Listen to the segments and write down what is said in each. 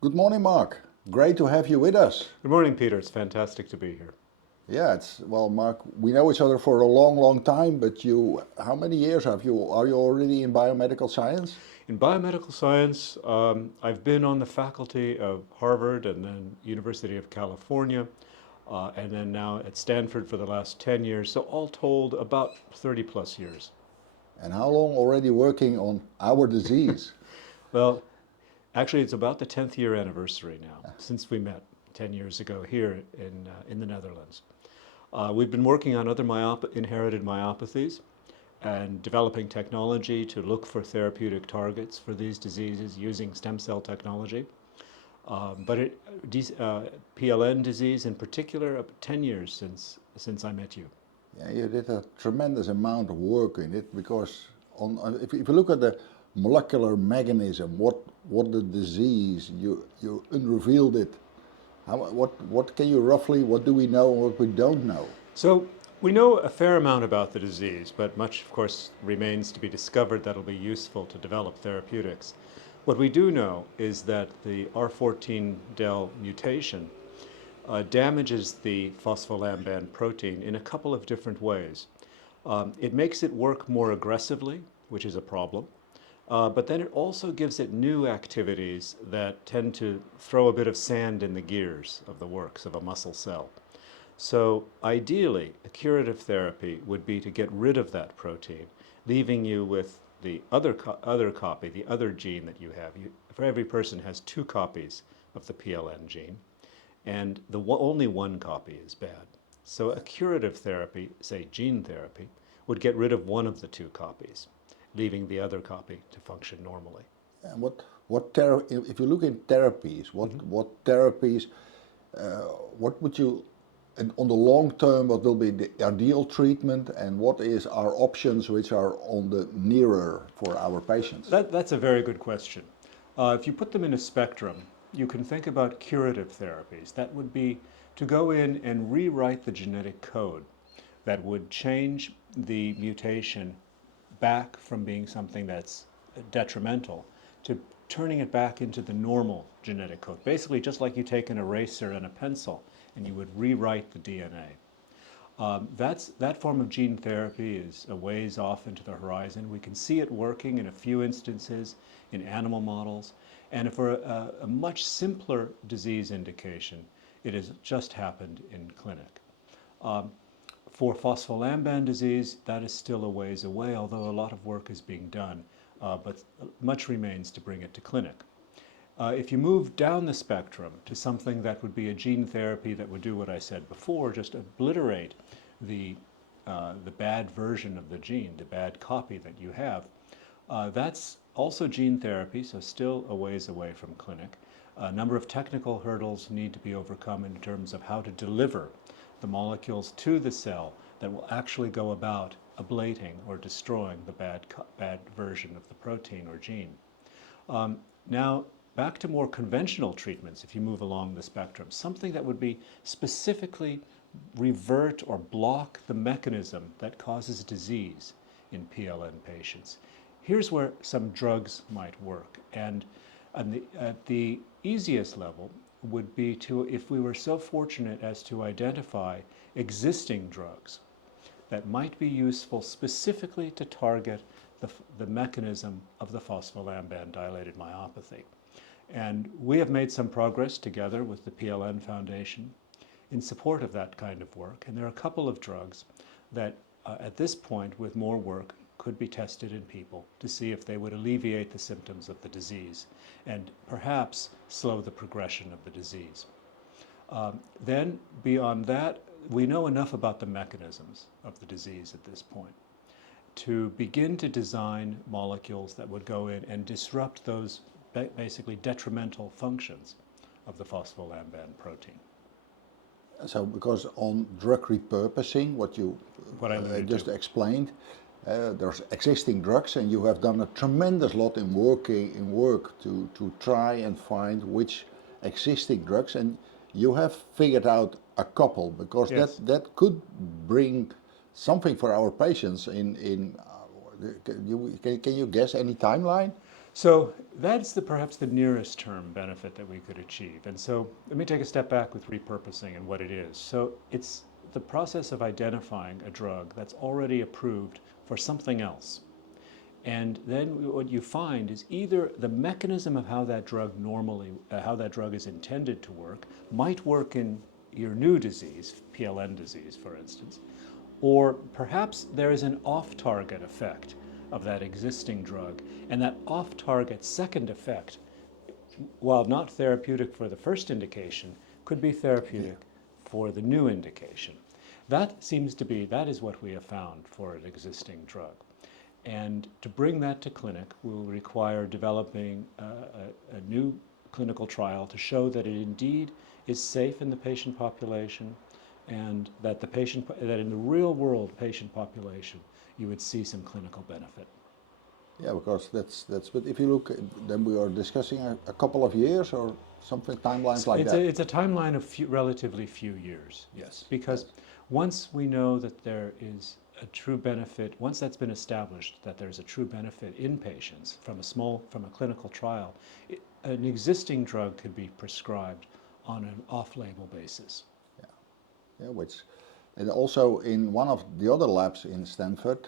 Good morning, Mark. Great to have you with us. Good morning, Peter. It's fantastic to be here. Yeah, well, Mark, we know each other for a long, long time, but how many years are you already in biomedical science? In biomedical science, I've been on the faculty of Harvard and then University of California, and then now at Stanford for the last 10 years. So all told, about 30 plus years. And how long already working on our disease? Well, actually, it's about the 10th year anniversary now since we met 10 years ago here in the Netherlands. We've been working on other inherited myopathies and developing technology to look for therapeutic targets for these diseases using stem cell technology. PLN disease in particular, 10 years since I met you. Yeah, you did a tremendous amount of work in it because if you look at the molecular mechanism, what the disease, you unrevealed it. What can you roughly, what do we know and what we don't know? So we know a fair amount about the disease, but much, of course, remains to be discovered that'll be useful to develop therapeutics. What we do know is that the R14del mutation damages the phospholamban protein in a couple of different ways. It makes it work more aggressively, which is a problem. But then it also gives it new activities that tend to throw a bit of sand in the gears of the works of a muscle cell. So ideally, a curative therapy would be to get rid of that protein, leaving you with the other copy, the other gene that you have. For every person has 2 copies of the PLN gene, and only 1 copy is bad. So a curative therapy, say gene therapy, would get rid of one of the 2 copies, leaving the other copy to function normally. And if you look in therapies, what therapies, what would you, and on the long term, what will be the ideal treatment and what is our options which are on the nearer for our patients? That's a very good question. If you put them in a spectrum, you can think about curative therapies. That would be to go in and rewrite the genetic code that would change the mutation back from being something that's detrimental to turning it back into the normal genetic code. Basically, just like you take an eraser and a pencil and you would rewrite the DNA. That form of gene therapy is a ways off into the horizon. We can see it working in a few instances in animal models. And for a much simpler disease indication, it has just happened in clinic. For phospholamban disease, that is still a ways away, although a lot of work is being done, but much remains to bring it to clinic. If you move down the spectrum to something that would be a gene therapy that would do what I said before, just obliterate the bad version of the gene, the bad copy that you have, that's also gene therapy, so still a ways away from clinic. A number of technical hurdles need to be overcome in terms of how to deliver the molecules to the cell that will actually go about ablating or destroying the bad version of the protein or gene. Now, back to more conventional treatments, if you move along the spectrum, something that would be specifically revert or block the mechanism that causes disease in PLN patients. Here's where some drugs might work. And at the easiest level would be to, if we were so fortunate as to identify existing drugs that might be useful specifically to target the mechanism of the phospholamban dilated myopathy. And we have made some progress together with the PLN Foundation in support of that kind of work. And there are a couple of drugs that at this point, with more work, could be tested in people to see if they would alleviate the symptoms of the disease and perhaps slow the progression of the disease. Then beyond that, we know enough about the mechanisms of the disease at this point to begin to design molecules that would go in and disrupt those basically detrimental functions of the phospholamban protein. So, because on drug repurposing, what you just explained, there's existing drugs, and you have done a tremendous lot in work to try and find which existing drugs, and you have figured out a couple because Yes. that could bring something for our patients. Can you guess any timeline? So that's perhaps the nearest term benefit that we could achieve. And so let me take a step back with repurposing and what it is. So it's the process of identifying a drug that's already approved for something else. And then what you find is either the mechanism of how that drug how that drug is intended to work might work in your new disease, PLN disease, for instance, or perhaps there is an off-target effect of that existing drug, and that off-target second effect, while not therapeutic for the first indication, could be therapeutic for the new indication. That is what we have found for an existing drug. And to bring that to clinic will require developing a new clinical trial to show that it indeed is safe in the patient population, and that that in the real world patient population you would see some clinical benefit. Yeah, because that's. But if you look, then we are discussing a couple of years or something, timelines like that. It's a timeline of relatively few years. Yes, because once we know that there is a true benefit, once that's been established that there's a true benefit in patients from a clinical trial, an existing drug could be prescribed on an off-label basis. Yeah, and also in one of the other labs in Stanford,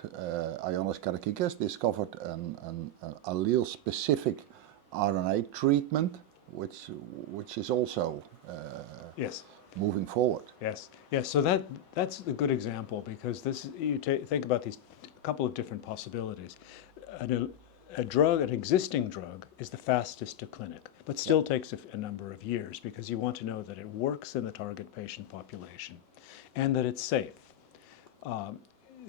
Ioannis Karakikis discovered an allele-specific RNA treatment, which is also yes, moving forward. Yes, yes. So that's a good example, because think about these couple of different possibilities. An existing drug is the fastest to clinic, but still takes a number of years, because you want to know that it works in the target patient population and that it's safe.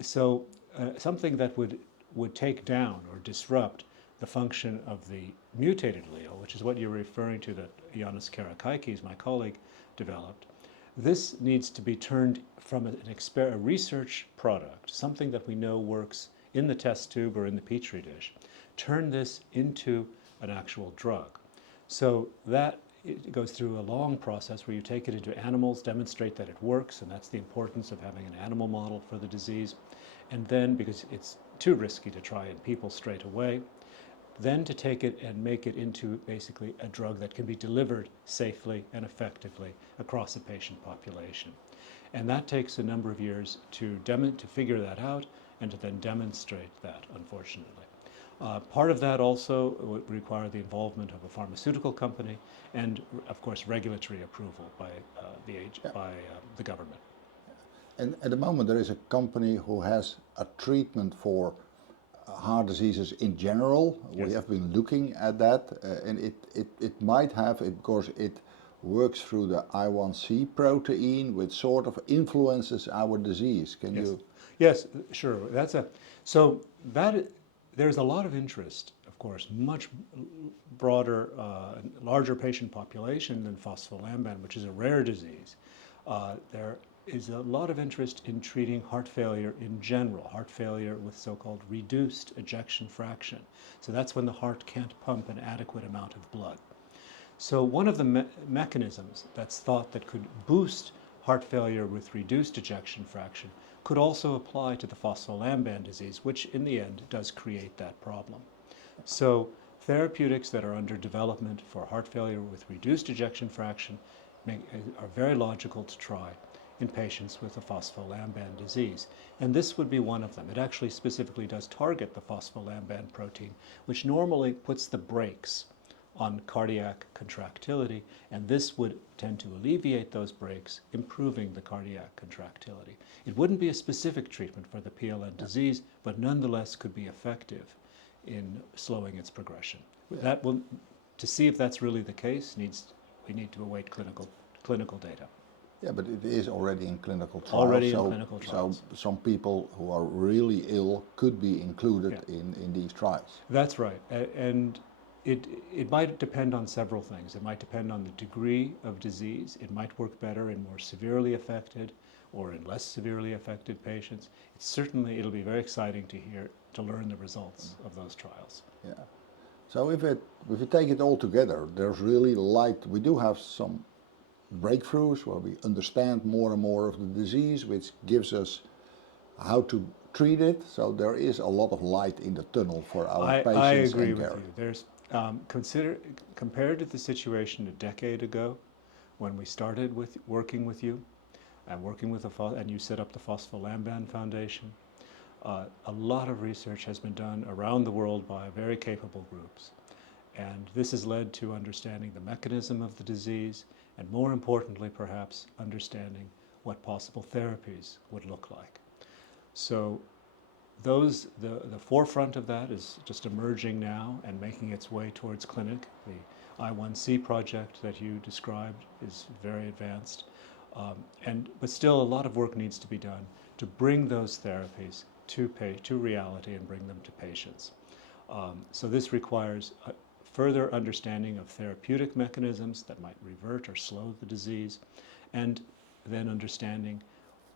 Something that would take down or disrupt the function of the mutated allele, which is what you're referring to that Ioannis Karakikis, my colleague, developed. This needs to be turned from a research product, something that we know works in the test tube or in the petri dish, turn this into an actual drug. So that it goes through a long process where you take it into animals, demonstrate that it works, and that's the importance of having an animal model for the disease. And then, because it's too risky to try in people straight away, then to take it and make it into basically a drug that can be delivered safely and effectively across a patient population. And that takes a number of years to figure that out and to then demonstrate that, unfortunately. Part of that also would require the involvement of a pharmaceutical company and, of course, regulatory approval by the government. And at the moment there is a company who has a treatment for heart diseases in general. Yes. We have been looking at that, and it might have, because it works through the I1C protein, which sort of influences our disease. Can you? Yes, sure. There's a lot of interest, of course, much broader, larger patient population than phospholamban, which is a rare disease. There is a lot of interest in treating heart failure in general, heart failure with so-called reduced ejection fraction. So that's when the heart can't pump an adequate amount of blood. So one of the mechanisms that's thought that could boost heart failure with reduced ejection fraction could also apply to the phospholamban disease, which in the end does create that problem. So therapeutics that are under development for heart failure with reduced ejection fraction are very logical to try in patients with a phospholamban disease. And this would be one of them. It actually specifically does target the phospholamban protein, which normally puts the brakes on cardiac contractility, and this would tend to alleviate those brakes, improving the cardiac contractility. It wouldn't be a specific treatment for the PLN disease, but nonetheless could be effective in slowing its progression. To see if that's really the case, we need to await clinical data. Yeah, but it is already in clinical trials. Already in clinical trials. So some people who are really ill could be included in these trials. That's right. And it might depend on several things. It might depend on the degree of disease. It might work better in more severely affected or in less severely affected patients. It'll be very exciting to learn the results of those trials. Yeah. So if you take it all together, there's really we do have some breakthroughs where we understand more and more of the disease, which gives us how to treated, so there is a lot of light in the tunnel for our I patients agree and with care. you. There's compared to the situation a decade ago, when we started with working with you and working with and you set up the Phospholamban Foundation, a lot of research has been done around the world by very capable groups. And this has led to understanding the mechanism of the disease, and more importantly, perhaps, understanding what possible therapies would look like. So the forefront of that is just emerging now and making its way towards clinic. The I1C project that you described is very advanced. But still a lot of work needs to be done to bring those therapies to reality and bring them to patients. So this requires a further understanding of therapeutic mechanisms that might revert or slow the disease, and then understanding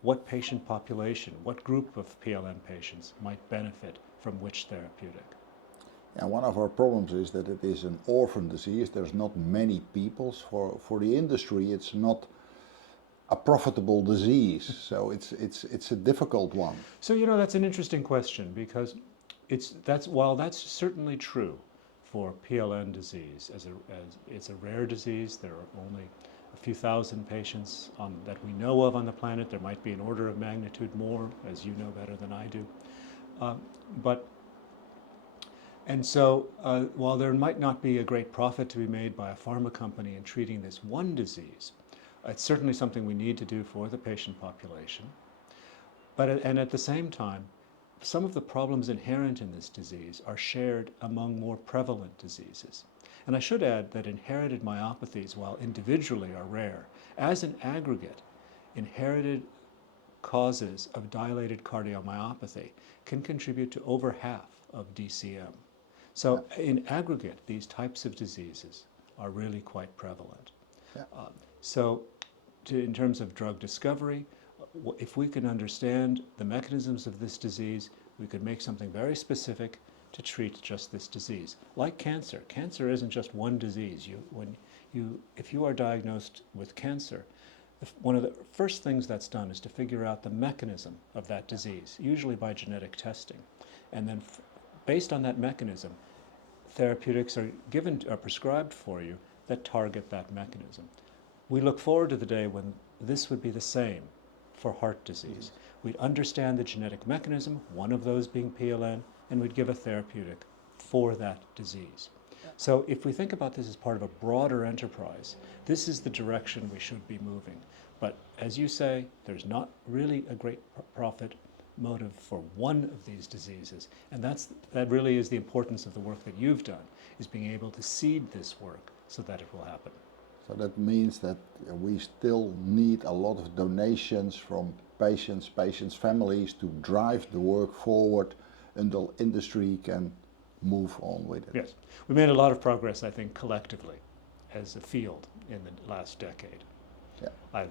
what patient population, what group of PLN patients might benefit from which therapeutic. And one of our problems is that it is an orphan disease. There's not many people. For the industry, it's not a profitable disease, so it's a difficult one. So that's an interesting question, because while that's certainly true for PLN disease, as it's a rare disease. There are only a few thousand patients that we know of on the planet. There might be an order of magnitude more, as you know better than I do. While there might not be a great profit to be made by a pharma company in treating this one disease, it's certainly something we need to do for the patient population. And at the same time, some of the problems inherent in this disease are shared among more prevalent diseases. And I should add that inherited myopathies, while individually are rare, as an aggregate, inherited causes of dilated cardiomyopathy can contribute to over half of DCM. So in aggregate, these types of diseases are really quite prevalent. Yeah. In terms of drug discovery, if we can understand the mechanisms of this disease, we could make something very specific to treat just this disease. Like cancer. Cancer isn't just one disease. If you are diagnosed with cancer, one of the first things that's done is to figure out the mechanism of that disease, usually by genetic testing. And then based on that mechanism, therapeutics are prescribed for you that target that mechanism. We look forward to the day when this would be the same for heart disease. We'd understand the genetic mechanism, one of those being PLN, and we'd give a therapeutic for that disease. So if we think about this as part of a broader enterprise, this is the direction we should be moving. But as you say, there's not really a great profit motive for one of these diseases. And that really is the importance of the work that you've done, is being able to seed this work so that it will happen. So that means that we still need a lot of donations from patients, families to drive the work forward until industry can move on with it. Yes. We made a lot of progress, I think, collectively as a field in the last decade. Yeah.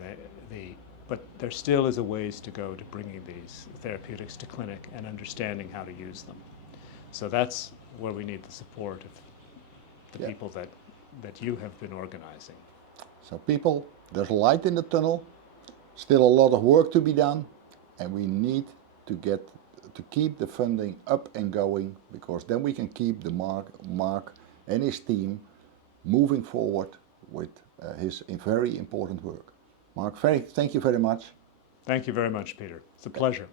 But there still is a ways to go to bringing these therapeutics to clinic and understanding how to use them. So that's where we need the support of the people that you have been organizing. So people, there's light in the tunnel, still a lot of work to be done, and we need to keep the funding up and going, because then we can keep the Mark and his team moving forward with his very important work. Mark, thank you very much. Thank you very much, Peter. It's a pleasure.